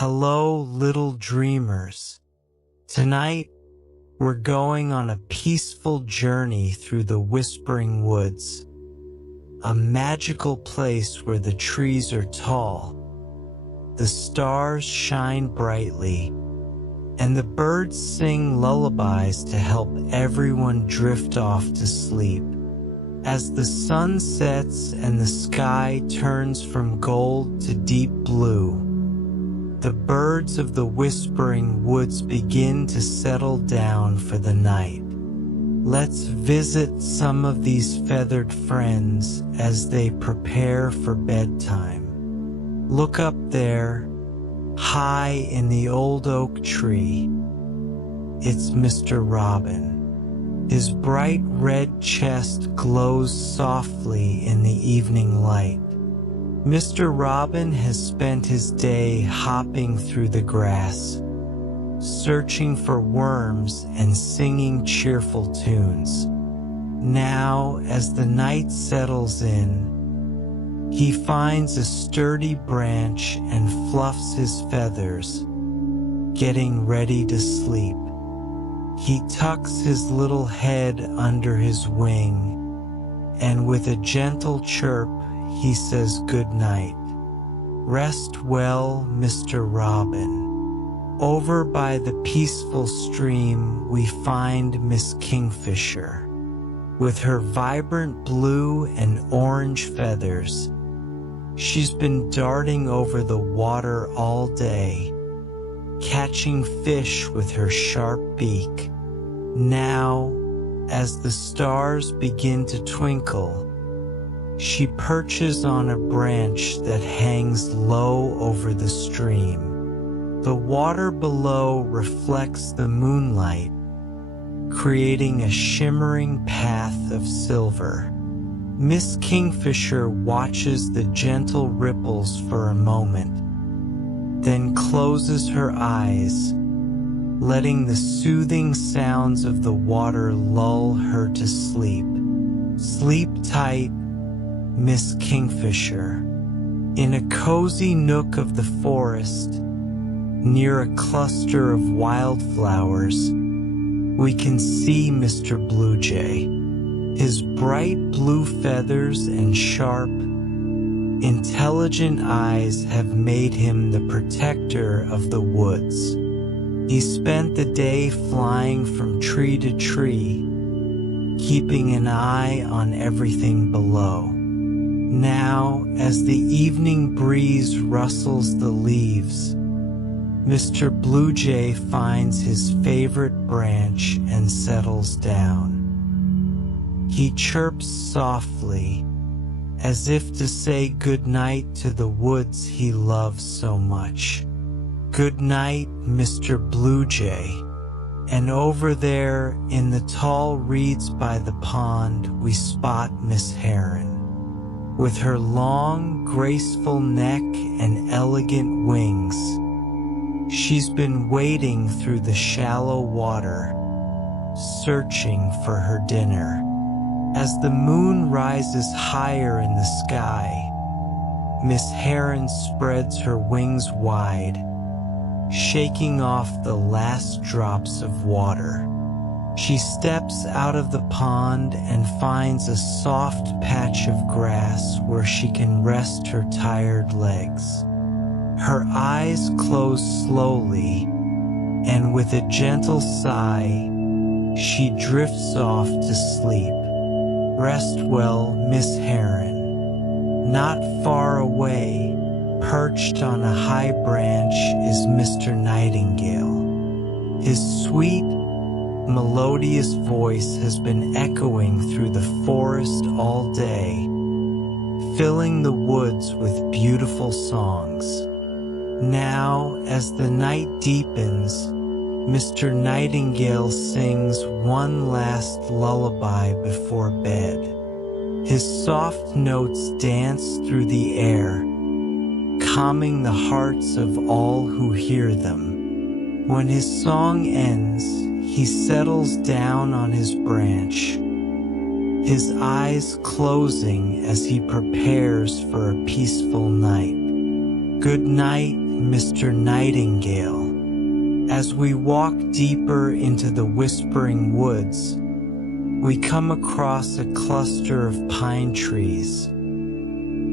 Hello, little dreamers. Tonight, we're going on a peaceful journey through the Whispering Woods, a magical place where the trees are tall, the stars shine brightly, and the birds sing lullabies to help everyone drift off to sleep. As the sun sets and the sky turns from gold to deep blue, the birds of the Whispering Woods begin to settle down for the night. Let's visit some of these feathered friends as they prepare for bedtime. Look up there, high in the old oak tree. It's Mr. Robin. His bright red chest glows softly in the evening light. Mr. Robin has spent his day hopping through the grass, searching for worms and singing cheerful tunes. Now, as the night settles in, he finds a sturdy branch and fluffs his feathers, getting ready to sleep. He tucks his little head under his wing, and with a gentle chirp, he says goodnight. Rest well, Mr. Robin. Over by the peaceful stream, we find Miss Kingfisher. With her vibrant blue and orange feathers, she's been darting over the water all day, catching fish with her sharp beak. Now, as the stars begin to twinkle, she perches on a branch that hangs low over the stream. The water below reflects the moonlight, creating a shimmering path of silver. Miss Kingfisher watches the gentle ripples for a moment, then closes her eyes, letting the soothing sounds of the water lull her to sleep. Sleep tight, Miss Kingfisher. In a cozy nook of the forest, near a cluster of wildflowers, we can see Mr. Blue Jay. His bright blue feathers and sharp, intelligent eyes have made him the protector of the woods. He spent the day flying from tree to tree, keeping an eye on everything below. Now, as the evening breeze rustles the leaves, Mr. Blue Jay finds his favorite branch and settles down. He chirps softly, as if to say goodnight to the woods he loves so much. Good night, Mr. Blue Jay. And over there, in the tall reeds by the pond, we spot Miss Heron. With her long, graceful neck and elegant wings, she's been wading through the shallow water, searching for her dinner. As the moon rises higher in the sky, Miss Heron spreads her wings wide, shaking off the last drops of water. She steps out of the pond and finds a soft patch of grass where she can rest her tired legs. Her eyes close slowly, and with a gentle sigh, she drifts off to sleep. Rest well, Miss Heron. Not far away, perched on a high branch, is Mr. Nightingale. His sweet, melodious voice has been echoing through the forest all day, filling the woods with beautiful songs. Now, as the night deepens, Mr. Nightingale sings one last lullaby before bed. His soft notes dance through the air, calming the hearts of all who hear them. When his song ends, he settles down on his branch, his eyes closing as he prepares for a peaceful night. Good night, Mr. Nightingale. As we walk deeper into the whispering woods, we come across a cluster of pine trees,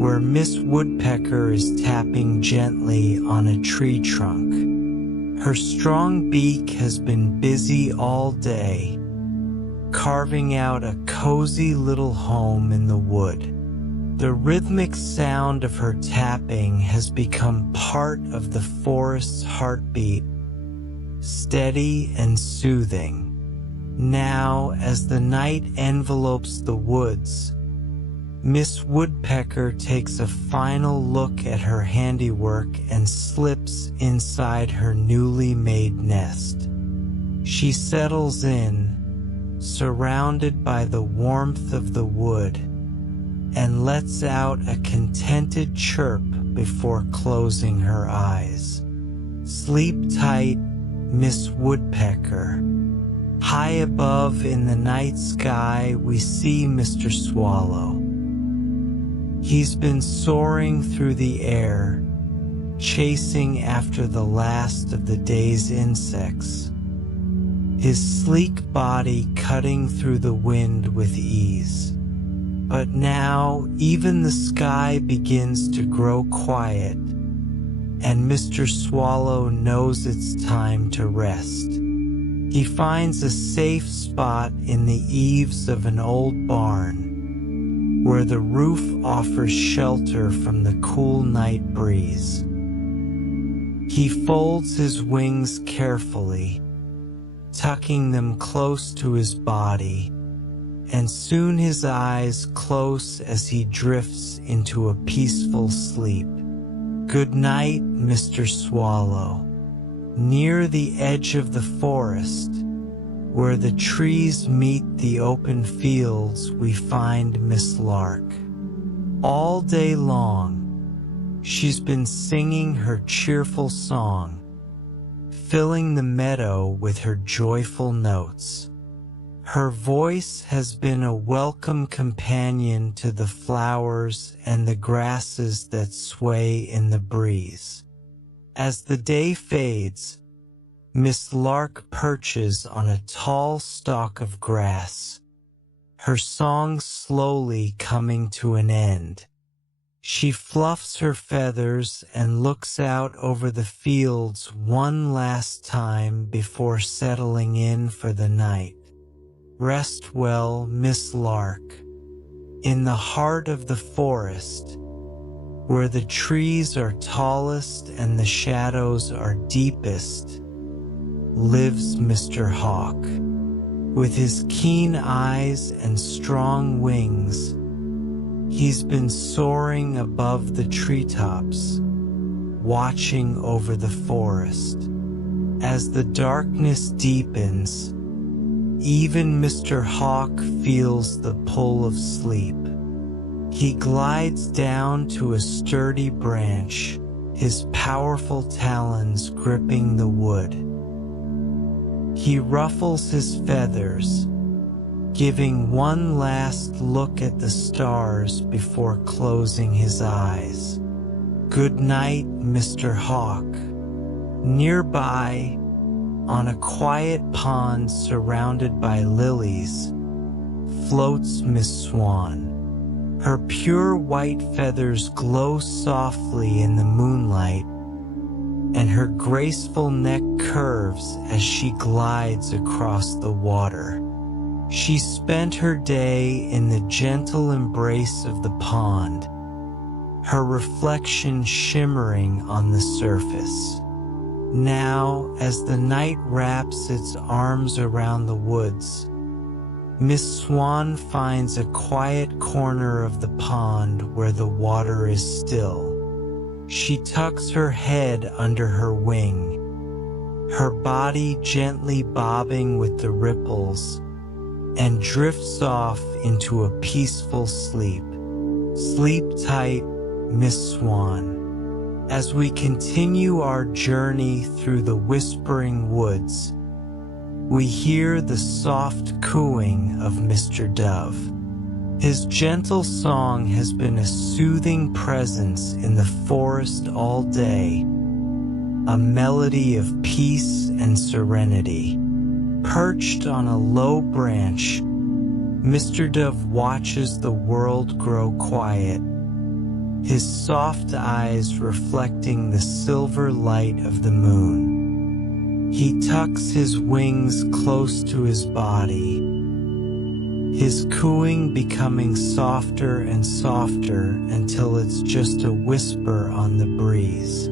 where Miss Woodpecker is tapping gently on a tree trunk. Her strong beak has been busy all day, carving out a cozy little home in the wood. The rhythmic sound of her tapping has become part of the forest's heartbeat, steady and soothing. Now, as the night envelopes the woods, Miss Woodpecker takes a final look at her handiwork and slips inside her newly made nest. She settles in, surrounded by the warmth of the wood, and lets out a contented chirp before closing her eyes. Sleep tight, Miss Woodpecker. High above in the night sky, we see Mr. Swallow. He's been soaring through the air, chasing after the last of the day's insects, his sleek body cutting through the wind with ease. But now even the sky begins to grow quiet, and Mr. Swallow knows it's time to rest. He finds a safe spot in the eaves of an old barn, where the roof offers shelter from the cool night breeze. He folds his wings carefully, tucking them close to his body, and soon his eyes close as he drifts into a peaceful sleep. Good night, Mr. Swallow. Near the edge of the forest, where the trees meet the open fields, we find Miss Lark. All day long, she's been singing her cheerful song, filling the meadow with her joyful notes. Her voice has been a welcome companion to the flowers and the grasses that sway in the breeze. As the day fades, Miss Lark perches on a tall stalk of grass, her song slowly coming to an end. She fluffs her feathers and looks out over the fields one last time before settling in for the night. Rest well, Miss Lark. In the heart of the forest, where the trees are tallest and the shadows are deepest, lives Mr. Hawk. With his keen eyes and strong wings, he's been soaring above the treetops, watching over the forest. As the darkness deepens, even Mr. Hawk feels the pull of sleep. He glides down to a sturdy branch, his powerful talons gripping the wood. He ruffles his feathers, giving one last look at the stars before closing his eyes. Good night, Mr. Hawk. Nearby, on a quiet pond surrounded by lilies, floats Miss Swan. Her pure white feathers glow softly in the moonlight, and her graceful neck curves as she glides across the water. She spent her day in the gentle embrace of the pond, her reflection shimmering on the surface. Now, as the night wraps its arms around the woods, Miss Swan finds a quiet corner of the pond where the water is still. She tucks her head under her wing, her body gently bobbing with the ripples, and drifts off into a peaceful sleep. Sleep tight, Miss Swan. As we continue our journey through the whispering woods, we hear the soft cooing of Mr. Dove. His gentle song has been a soothing presence in the forest all day, a melody of peace and serenity. Perched on a low branch, Mr. Dove watches the world grow quiet, his soft eyes reflecting the silver light of the moon. He tucks his wings close to his body, his cooing becoming softer and softer until it's just a whisper on the breeze.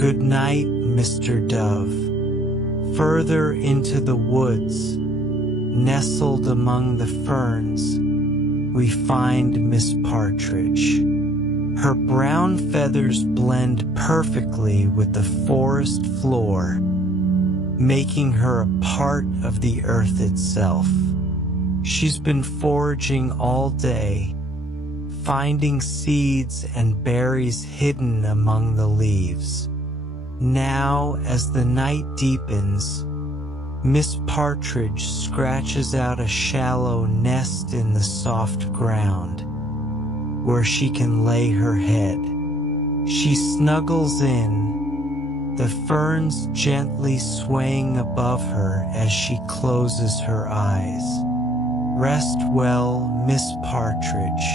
Good night, Mr. Dove. Further into the woods, nestled among the ferns, we find Miss Partridge. Her brown feathers blend perfectly with the forest floor, making her a part of the earth itself. She's been foraging all day, finding seeds and berries hidden among the leaves. Now, as the night deepens, Miss Partridge scratches out a shallow nest in the soft ground, where she can lay her head. She snuggles in, the ferns gently swaying above her as she closes her eyes. Rest well, Miss Partridge.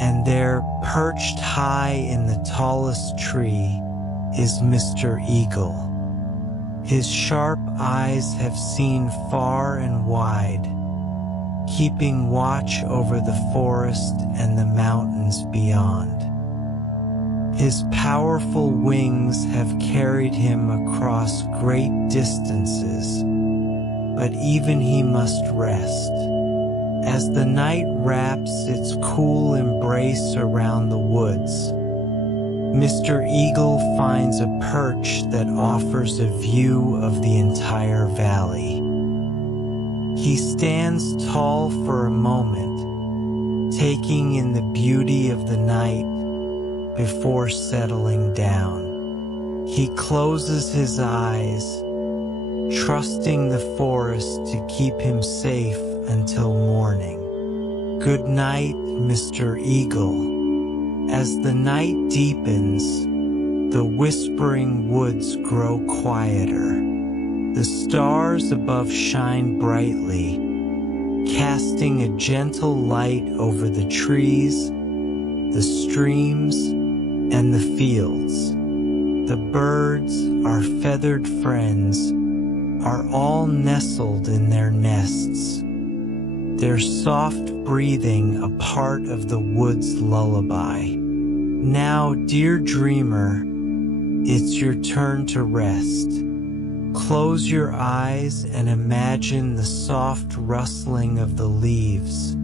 And there, perched high in the tallest tree, is Mr. Eagle. His sharp eyes have seen far and wide, keeping watch over the forest and the mountains beyond. His powerful wings have carried him across great distances, but even he must rest. As the night wraps its cool embrace around the woods, Mr. Eagle finds a perch that offers a view of the entire valley. He stands tall for a moment, taking in the beauty of the night before settling down. He closes his eyes, trusting the forest to keep him safe until morning. Good night, Mr. Eagle. As the night deepens, the whispering woods grow quieter. The stars above shine brightly, casting a gentle light over the trees, the streams, and the fields. The birds, our feathered friends, are all nestled in their nests, their soft breathing a part of the wood's lullaby. Now, dear dreamer, it's your turn to rest. Close your eyes and imagine the soft rustling of the leaves,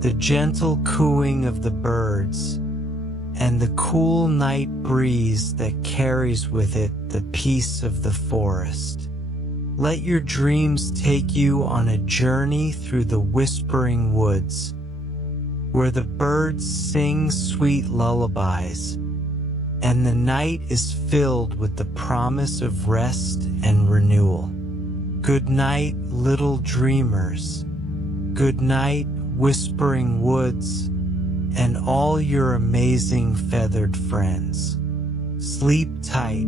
the gentle cooing of the birds, and the cool night breeze that carries with it the peace of the forest. Let your dreams take you on a journey through the whispering woods, where the birds sing sweet lullabies, and the night is filled with the promise of rest and renewal. Good night, little dreamers. Good night, whispering woods, and all your amazing feathered friends. Sleep tight.